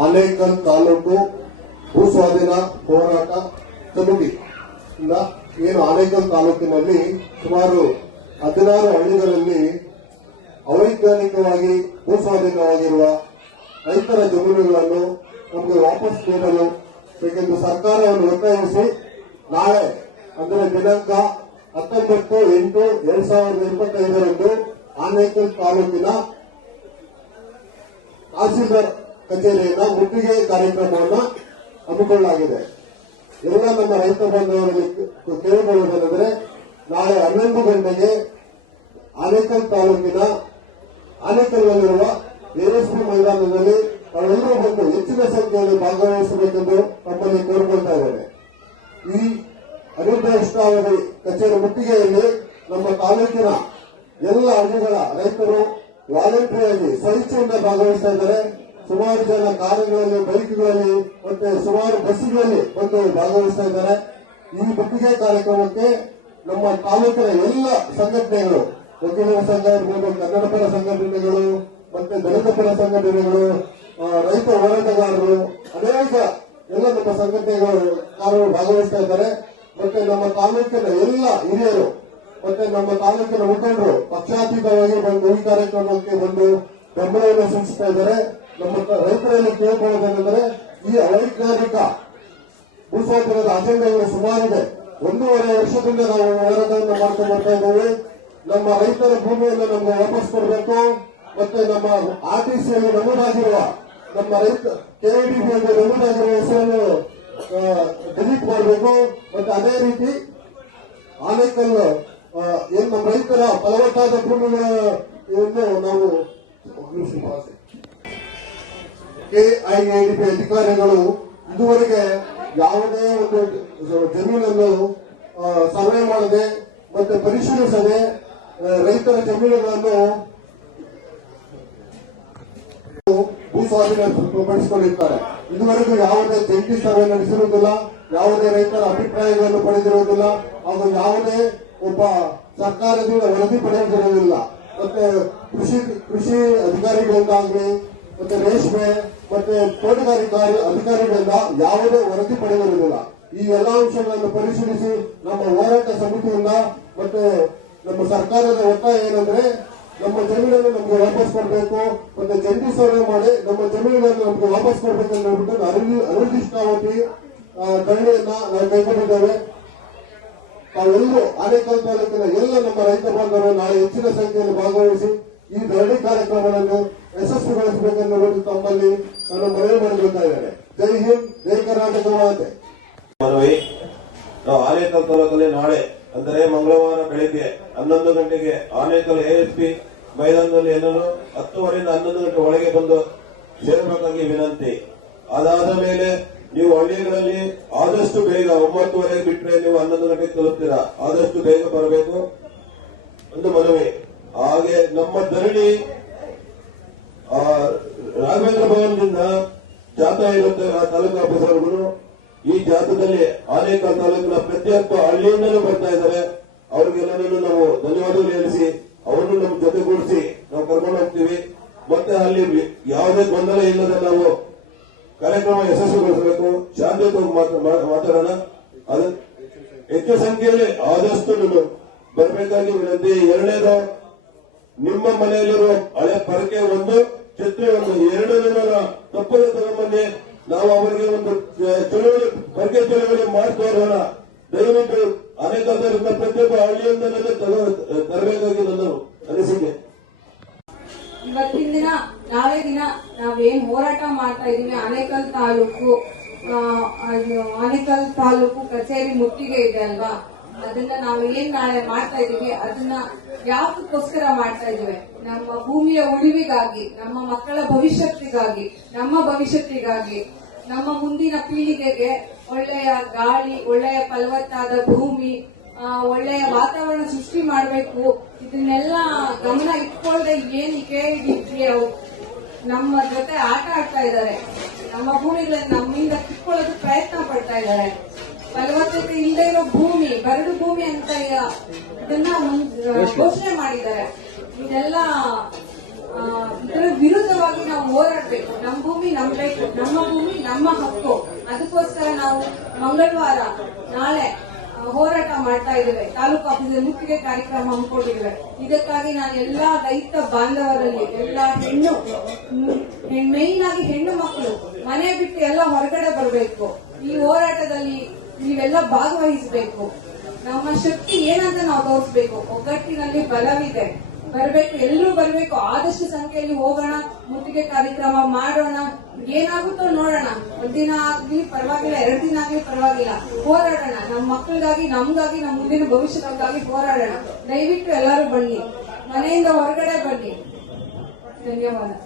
ಆನೇಕಲ್ ತಾಲೂಕು ಭೂ ಸ್ವಾಧೀನ ಹೋರಾಟ ಇಂದ ಏನು ಆನೇಕಲ್ ತಾಲೂಕಿನಲ್ಲಿ ಸುಮಾರು ಹದಿನಾರು ಹಳ್ಳಿಗಳಲ್ಲಿ ಅವೈಜ್ಞಾನಿಕವಾಗಿ ಭೂ ಸ್ವಾಧೀನವಾಗಿರುವ ರೈತರ ಜಮೀನುಗಳನ್ನು ನಮಗೆ ವಾಪಸ್ ನೀಡಲು ಬೇಕೆಂದು ಸರ್ಕಾರವನ್ನು ಒತ್ತಾಯಿಸಿ ನಾಳೆ, ಅಂದರೆ ದಿನಾಂಕ ಹತ್ತೊಂಬತ್ತು ಎಂಟು ಎರಡ್ ಸಾವಿರದ ಇಪ್ಪತ್ತೈದರಂದು ಆನೇಕಲ್ ತಾಲೂಕಿನ ತಹಸೀಲ್ದಾರ್ ಕಚೇರಿಯಿಂದ ಮುತ್ತಿಗೆ ಕಾರ್ಯಕ್ರಮವನ್ನು ಹಮ್ಮಿಕೊಳ್ಳಲಾಗಿದೆ. ಎಲ್ಲ ನಮ್ಮ ರೈತ ಬಾಂಧವರಲ್ಲಿ ಕೇಳಿಕೊಳ್ಳುವುದೇನೆಂದರೆ, ನಾಳೆ ಹನ್ನೊಂದು ಗಂಟೆಗೆ ಆನೇಕಲ್ ತಾಲೂಕಿನ ಆನೇಕಲ್ನಲ್ಲಿರುವ ದೇವಸ್ಥಾನ ಮೈದಾನದಲ್ಲಿ ಅವರೆಲ್ಲರೂ ಬಂದು ಹೆಚ್ಚಿನ ಸಂಖ್ಯೆಯಲ್ಲಿ ಭಾಗವಹಿಸಬೇಕೆಂದು ತಮ್ಮಲ್ಲಿ ಕೋರಿಕೊಳ್ತಾ ಇದ್ದಾರೆ ಈ ಅನಿರ್ದಿಷ್ಟಾವಧಿ ಕಚೇರಿ ಮುತ್ತಿಗೆಯಲ್ಲಿ ನಮ್ಮ ತಾಲೂಕಿನ ಎಲ್ಲ ಹಳ್ಳಿಗಳ ರೈತರು ವಾಲಂಟರಿಯಾಗಿ ಸ್ವಇಚ್ಛೆಯಿಂದ ಭಾಗವಹಿಸ್ತಾ ಇದ್ದಾರೆ. ಸುಮಾರು ಜನ ಕಾರುಗಳಲ್ಲಿ ಬೈಕ್ಗಳಲ್ಲಿ ಮತ್ತೆ ಸುಮಾರು ಬಸ್ಗಳಲ್ಲಿ ಬಂದು ಭಾಗವಹಿಸ್ತಾ ಇದ್ದಾರೆ ಈ ಬಿಟ್ಟಿಗೆ ಕಾರ್ಯಕ್ರಮಕ್ಕೆ ನಮ್ಮ ತಾಲೂಕಿನ ಎಲ್ಲ ಸಂಘಟನೆಗಳು, ವಕೀಲರ ಸಂಘ ಇರ್ಬೋದು ಕನ್ನಡ ಪರ ಸಂಘಟನೆಗಳು, ಮತ್ತೆ ದಲಿತ ಪರ ಸಂಘಟನೆಗಳು ರೈತ ಹೋರಾಟಗಾರರು, ಅನೇಕ ಎಲ್ಲ ನಮ್ಮ ಸಂಘಟನೆಗಳು ಕಾರರು ಭಾಗವಹಿಸ್ತಾ ಇದ್ದಾರೆ ಮತ್ತೆ ನಮ್ಮ ತಾಲೂಕಿನ ಎಲ್ಲ ಹಿರಿಯರು, ಮತ್ತೆ ನಮ್ಮ ತಾಲೂಕಿನ ಮುಖಂಡರು ಪಕ್ಷಾತೀತವಾಗಿ ಬಂದು ಈ ಕಾರ್ಯಕ್ರಮಕ್ಕೆ ಬಂದು ಬೆಂಬಲವನ್ನು ಸೂಚಿಸ್ತಾ ಇದ್ದಾರೆ ನಮ್ಮ ರೈತರಲ್ಲಿ ಕೇಳ್ಕೊಳ್ಳೋದೇನೆಂದರೆ ಈ ಅವೈಜ್ಞಾನಿಕ ಭೂಸ್ವಾತಂತ್ರ್ಯದ ಅಜೆಂಡಾಗಳು ಸುಮಾರಿದೆ. ಒಂದೂವರೆ ವರ್ಷದಿಂದ ನಾವು ಹೋರಾಟವನ್ನು ಮಾಡ್ಕೊಂಡು ಬರ್ತಾ ಇದ್ದೇವೆ. ನಮ್ಮ ರೈತರ ಭೂಮಿಯನ್ನು ನಮ್ಗೆ ವಾಪಸ್ ಕೊಡಬೇಕು. ಮತ್ತೆ ನಮ್ಮ ಆರ್ಟಿಸಿಯಲ್ಲಿ ನಮೂದಾಗಿರುವ ನಮ್ಮ ರೈತ ಕೆಐಡಿಬಿಯಲ್ಲಿ ನಮೂದಾಗಿರುವ ಹೆಸರನ್ನು ಡಿಲೀಟ್ ಮಾಡಬೇಕು. ಮತ್ತೆ ಅದೇ ರೀತಿ ಆನೇಕಲ್ ಏನು ಏನ್ ನಮ್ಮ ರೈತರ ಫಲವತ್ತಾದ ಭೂಮಿಗಳನ್ನು ನಾವು ಕೆಐಎಡಿಪಿ ಅಧಿಕಾರಿಗಳು ಇದುವರೆಗೆ ಯಾವುದೇ ಒಂದು ಜಮೀನನ್ನು ಸರ್ವೆ ಮಾಡದೆ ಮತ್ತೆ ಪರಿಶೀಲಿಸದೆ ರೈತರ ಜಮೀನುಗಳನ್ನು ಭೂ ಸ್ವಾಧೀನಪಡಿಸಿಕೊಂಡಿರ್ತಾರೆ ಇದುವರೆಗೂ ಯಾವುದೇ ಜಂಟಿ ಸರ್ವೆ ನಡೆಸಿರುವುದಿಲ್ಲ, ಯಾವುದೇ ರೈತರ ಅಭಿಪ್ರಾಯಗಳನ್ನು ಪಡೆದಿರುವುದಿಲ್ಲ, ಹಾಗೂ ಯಾವುದೇ ಒಬ್ಬ ಸರ್ಕಾರದಿಂದ ವರದಿ ಪಡೆದಿರುವುದಿಲ್ಲ. ಮತ್ತೆ ಕೃಷಿ ಕೃಷಿ ಅಧಿಕಾರಿಗಳಿಂದಾಗಲಿ ಮತ್ತೆ ರೇಷ್ಮೆ ಮತ್ತೆ ತೋಟಗಾರಿಕಾ ಅಧಿಕಾರಿಗಳಿಂದ ಯಾವುದೇ ವರದಿ ಪಡೆದಿರುವುದಿಲ್ಲ ಈ ಎಲ್ಲಾ ಅಂಶಗಳನ್ನು ಪರಿಶೀಲಿಸಿ ನಮ್ಮ ಹೋರಾಟ ಸಮಿತಿಯಿಂದ ಮತ್ತೆ ನಮ್ಮ ಸರ್ಕಾರದ ಒತ್ತಾಯ ಏನಂದ್ರೆ ನಮ್ಮ ಜಮೀನನ್ನು ನಮಗೆ ವಾಪಸ್ ಕೊಡಬೇಕು. ಮತ್ತೆ ಜಂಟಿ ಸರ್ವೆ ಮಾಡಿ ನಮ್ಮ ಜಮೀನನ್ನು ನಮಗೆ ವಾಪಸ್ ಕೊಡಬೇಕು ಅಂತ ಹೇಳ್ಬಿಟ್ಟು ಅನಿರ್ದಿ- ಅನಿರ್ದಿಷ್ಟಾವಧಿ ಧರಣಿಯನ್ನ ನಾವು ಕೈಗೊಂಡಿದ್ದೇವೆ. ತಾವೆಲ್ಲರೂ ಆನೇಕಲ್ ತಾಲೂಕಿನ ಎಲ್ಲ ನಮ್ಮ ರೈತ ಬಾಂಧವರು ನಾಳೆ ಹೆಚ್ಚಿನ ಸಂಖ್ಯೆಯಲ್ಲಿ ಭಾಗವಹಿಸಿ ಈ ಧರಣಿ ಕಾರ್ಯಕ್ರಮವನ್ನು ಯಶಸ್ವಿಗೊಳಿಸಬೇಕೆನ್ನುವುದು ತಮ್ಮಲ್ಲಿ ನಾನು ಮನವಿ ಮಾಡಿಕೊಳ್ತಾ ಇದ್ದೇನೆ ಜೈ ಹಿಂದ್, ಜೈ ಕರ್ನಾಟಕ ಮಾತೆ ಮನವಿ, ನಾವು ಆನೇಕಲ್ ತಾಲೂಕಲ್ಲಿ ನಾಳೆ ಅಂದರೆ ಮಂಗಳವಾರ ಬೆಳಿಗ್ಗೆ ಹನ್ನೊಂದು ಗಂಟೆಗೆ ಆನೇಕಲ್ ಎಎಸ್ಪಿ ಮೈದಾನದಲ್ಲಿ ಎಲ್ಲರೂ ಹತ್ತುವರೆಯಿಂದ ಹನ್ನೊಂದು ಗಂಟೆ ಒಳಗೆ ಬಂದು ಸೇರಬೇಕಾಗಿ ವಿನಂತಿ. ಅದಾದ ಮೇಲೆ ನೀವು ಹಳ್ಳಿಗಳಲ್ಲಿ ಆದಷ್ಟು ಬೇಗ ಒಂಬತ್ತುವರೆಗೆ ಬಿಟ್ಟರೆ ನೀವು ಹನ್ನೊಂದು ಗಂಟೆಗೆ ತಲುಪ್ತೀರಾ? ಆದಷ್ಟು ಬೇಗ ಬರಬೇಕು. ಒಂದು ಮನವಿ. ಹಾಗೆ ನಮ್ಮ ಧರಣಿ ಆ ತಾಲೂಕು ಆಫೀಸರ್ಗಳು ಈ ಜಾತದಲ್ಲಿ ಆನೇಕಲ್ ತಾಲೂಕಿನ ಪ್ರತಿಯೊಬ್ಬ ಹಳ್ಳಿಯಿಂದಲೂ ಬರ್ತಾ ಇದ್ದಾರೆ. ಅವ್ರಿಗೆಲ್ಲರೂ ನಾವು ಧನ್ಯವಾದಗಳು ಹೇಳಿಸಿ, ಅವರನ್ನು ನಮ್ಮ ಜೊತೆಗೂಡಿಸಿ ನಾವು ಕರ್ಕೊಂಡು ಹೋಗ್ತೀವಿ. ಮತ್ತೆ ಅಲ್ಲಿ ಯಾವುದೇ ಗೊಂದಲ ಇಲ್ಲದ ನಾವು ಕಾರ್ಯಕ್ರಮ ಯಶಸ್ವಿಗೊಳಿಸಬೇಕು. ಶಾಂತಿಯುತವಾಗಿ ಮಾತಾಡೋಣ. ಅದು ಹೆಚ್ಚು ಸಂಖ್ಯೆಯಲ್ಲಿ ಆದಷ್ಟು ನೀವು ಬರಬೇಕಾಗಿ ವಿನಂತಿ. ಎರಡನೇದು, ನಿಮ್ಮ ಮನೆಯಲ್ಲಿರುವ ಹಳೆ ಪರಕೆ ಒಂದು, ಛತ್ರಿ ಒಂದು ಎರಡನ್ನೂ ತಪ್ಪದೆ ತಗೊಂಬನ್ನಿ ನಾವು ಅವರಿಗೆ ಒಂದು ಆ, ಚಳುವಳಿ ಪರಕೆ ಚಳುವಳಿ ಮಾಡಿ ತೋರೋಣ ದಯವಿಟ್ಟು ಅನೇಕ ಪ್ರತಿಯೊಬ್ಬ ತರಬೇಕಾಗಿ ನನ್ನ ಅನಿಸಿಕೆ. ಇವತ್ತಿನ ದಿನ, ನಾಳೆ ದಿನ ನಾವೇನ್ ಹೋರಾಟ ಮಾಡ್ತಾ ಇದೀವಿ, ಆನೇಕಲ್ ತಾಲೂಕು ಆನೇಕಲ್ ತಾಲೂಕು ಕಚೇರಿ ಮುತ್ತಿಗೆ ಇದೆ ಅಲ್ವಾ? ಅದನ್ನ ನಾವು ಏನ್ ನಾಳೆ ಮಾಡ್ತಾ ಇದೀವಿ, ಅದನ್ನ ಯಾವ್ದಕ್ಕೋಸ್ಕರ ಮಾಡ್ತಾ ಇದೀವಿ ನಮ್ಮ ಭೂಮಿಯ ಉಳಿವಿಗಾಗಿ, ನಮ್ಮ ಮಕ್ಕಳ ಭವಿಷ್ಯತ್ತಿಗಾಗಿ, ನಮ್ಮ ಭವಿಷ್ಯತ್ತಿಗಾಗಿ, ನಮ್ಮ ಮುಂದಿನ ಪೀಳಿಗೆಗೆ ಒಳ್ಳೆಯ ಗಾಳಿ, ಒಳ್ಳೆಯ ಫಲವತ್ತಾದ ಭೂಮಿ ಒಳ್ಳೆಯ ವಾತಾವರಣ ಸೃಷ್ಟಿ ಮಾಡಬೇಕು. ಇದನ್ನೆಲ್ಲ ಗಮನ ಇಟ್ಕೊಳ್ಳದೆ ಏನು ಕೇಳಿ ನಮ್ಮ ಜೊತೆ ಆಟ ಆಡ್ತಾ ಇದ್ದಾರೆ ನಮ್ಮ ಭೂಮಿಗಳನ್ನ ನಮ್ಮಿಂದ ಕಿತ್ಕೊಳ್ಳೋದಕ್ಕೆ ಪ್ರಯತ್ನ ಪಡ್ತಾ ಇದ್ದಾರೆ ಫಲವತ್ತತೆ ಇಲ್ಲದೆ ಇರೋ ಭೂಮಿ, ಬರಡು ಭೂಮಿ ಅಂತ ಇದನ್ನ ಘೋಷಣೆ ಮಾಡಿದ್ದಾರೆ. ಇದೆಲ್ಲ ಇದರ ವಿರುದ್ಧವಾಗಿ ನಾವು ಹೋರಾಡಬೇಕು. ನಮ್ಮ ಭೂಮಿ ನಮ್ ಬೇಕು. ನಮ್ಮ ಭೂಮಿ ನಮ್ಮ ಹಕ್ಕು. ಅದಕ್ಕೋಸ್ಕರ ನಾವು ಮಂಗಳವಾರ ನಾಳೆ ಹೋರಾಟ ಮಾಡ್ತಾ ಇದ್ದೇವೆ. ತಾಲೂಕು ಮುತ್ತಿಗೆ ಕಾರ್ಯಕ್ರಮ ಹಮ್ಮಿಕೊಂಡಿದ್ದೇವೆ. ಇದಕ್ಕಾಗಿ ನಾನು ಎಲ್ಲಾ ರೈತ ಬಾಂಧವರಲ್ಲಿ, ಎಲ್ಲಾ ಹೆಣ್ಣು ಮೇನ್ ಆಗಿ ಹೆಣ್ಣು ಮಕ್ಕಳು, ಮನೆ ಬಿಟ್ಟು ಎಲ್ಲ ಹೊರಗಡೆ ಬರಬೇಕು. ಈ ಹೋರಾಟದಲ್ಲಿ ನೀವೆಲ್ಲ ಭಾಗವಹಿಸಬೇಕು. ನಮ್ಮ ಶಕ್ತಿ ಏನಂತ ನಾವು ತೋರಿಸ್ಬೇಕು ಒಗ್ಗಟ್ಟಿನಲ್ಲಿ ಬಲವಿದೆ. ಬರಬೇಕು, ಎಲ್ಲರೂ ಬರಬೇಕು, ಆದಷ್ಟು ಸಂಖ್ಯೆಯಲ್ಲಿ ಹೋಗೋಣ, ಮುತ್ತಿಗೆ ಕಾರ್ಯಕ್ರಮ ಮಾಡೋಣ, ಏನಾಗುತ್ತೋ ನೋಡೋಣ. ಒಂದಿನ ಆಗ್ಲಿ, ಪರವಾಗಿಲ್ಲ, ಎರಡು ದಿನ ಆಗ್ಲಿ ಪರವಾಗಿಲ್ಲ, ಹೋರಾಡೋಣ. ನಮ್ಮ ಮಕ್ಕಳಿಗಾಗಿ, ನಮ್ಗಾಗಿ ನಮ್ಮ ಮುಂದಿನ ಭವಿಷ್ಯಕ್ಕಾಗಿ ಹೋರಾಡೋಣ. ದಯವಿಟ್ಟು ಎಲ್ಲರೂ ಬನ್ನಿ. ಮನೆಯಿಂದ ಹೊರಗಡೆ ಬನ್ನಿ. ಧನ್ಯವಾದ.